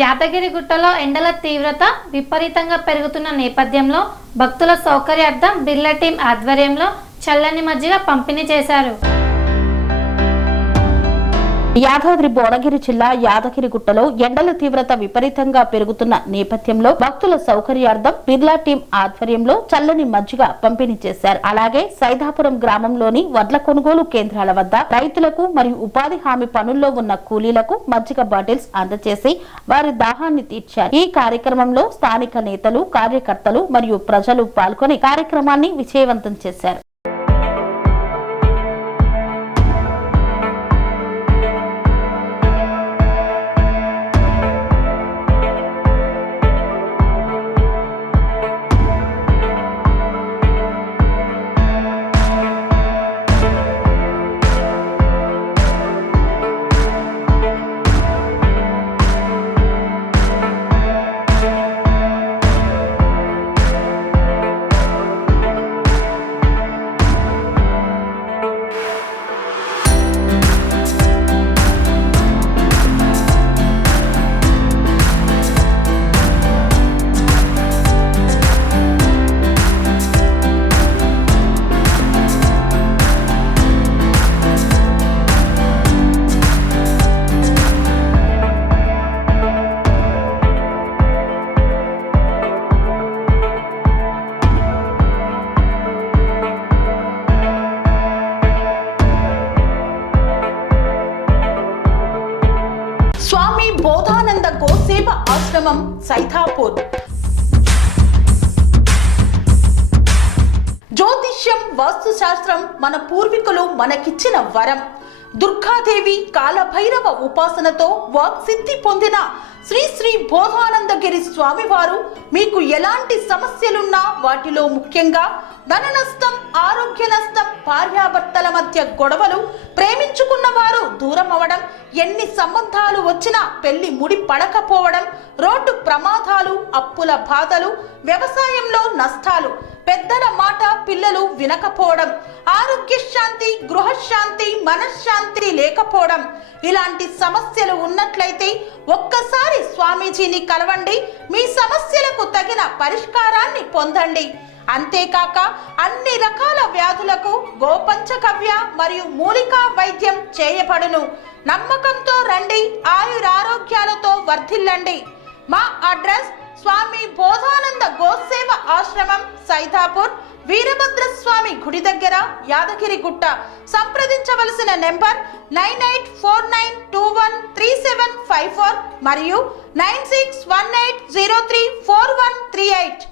యాదగిరిగుట్టలో ఎండల తీవ్రత విపరీతంగా పెరుగుతున్న నేపథ్యంలో భక్తుల సౌకర్యార్థం బిర్లా టీం ఆధ్వర్యంలో చల్లని మజ్జిగ పంపిణీ చేశారు. యాదాద్రి భువనగిరి జిల్లా యాదగిరిగుట్టలో ఎండల తీవ్రత విపరీతంగా పెరుగుతున్న నేపథ్యంలో భక్తుల సౌకర్యార్థం బిర్లా టీం ఆధ్వర్యంలో చల్లని మజ్జిగ పంపిణీ చేశారు. అలాగే సైదాపురం గ్రామంలోని వడ్ల కొనుగోలు కేంద్రాల వద్ద రైతులకు మరియు ఉపాధి హామీ పనుల్లో ఉన్న కూలీలకు మజ్జిగ బాటిల్స్ అందజేసి వారి దాహాన్ని తీర్చారు. ఈ కార్యక్రమంలో స్థానిక నేతలు, కార్యకర్తలు మరియు ప్రజలు పాల్గొని కార్యక్రమాన్ని విజయవంతం చేశారు. స్వామి బోధానంద గోసేవ ఆశ్రమం సైదాపూర్. జ్యోతిష్యం, వాస్తుశాస్త్రం మన పూర్వీకులు మనకిచ్చిన వరం. దుర్గాదేవి, కాలభైరవ ఉపాసనతో వాక్సిద్ధి పొందిన శ్రీ శ్రీ బోధానందగిరి స్వామివారు మీకు ఎలాంటి సమస్యలున్నా, వాటిలో ముఖ్యంగా ధన నష్టం, ఆరోగ్య నష్టం, భార్యాభర్తల మధ్య గొడవలు, ప్రేమించుకున్న వారు దూరం అవడం, ఎన్ని సంబంధాలు వచ్చినా పెళ్లి ముడి పడకపోవడం, రోడ్డు ప్రమాదాలు, అప్పుల బాధలు, వ్యవసాయంలో నష్టాలు, పెద్దల మాట పిల్లలు వినకపోవడం, ఆరోగ్య శాంతి, గృహశాంతి, మనశ్శాంతి లేకపోవడం, ఇలాంటి సమస్యలు ఉన్నట్లయితే ఒక్కసారి స్వామీజీని కలవండి. మీ సమస్యలకు తగిన పరిష్కారాన్ని పొందండి. అంతేకాక అన్ని రకాల వ్యాధులకు గోపంచగవ్య మరియు మూలికా వైద్యం చేయబడును. నమ్మకంతో రండి, ఆయురారోగ్యాలతో వర్ధిల్లండి. మా అడ్రస్ స్వామి బోధానంద గోసేవ ఆశ్రమం సైదాపూర్, వీరభద్రస్వామి గుడి దగ్గర, యాదగిరిగుట్ట. సంప్రదించవలసిన నెంబర్ 9849213754 మరియు 9618034138.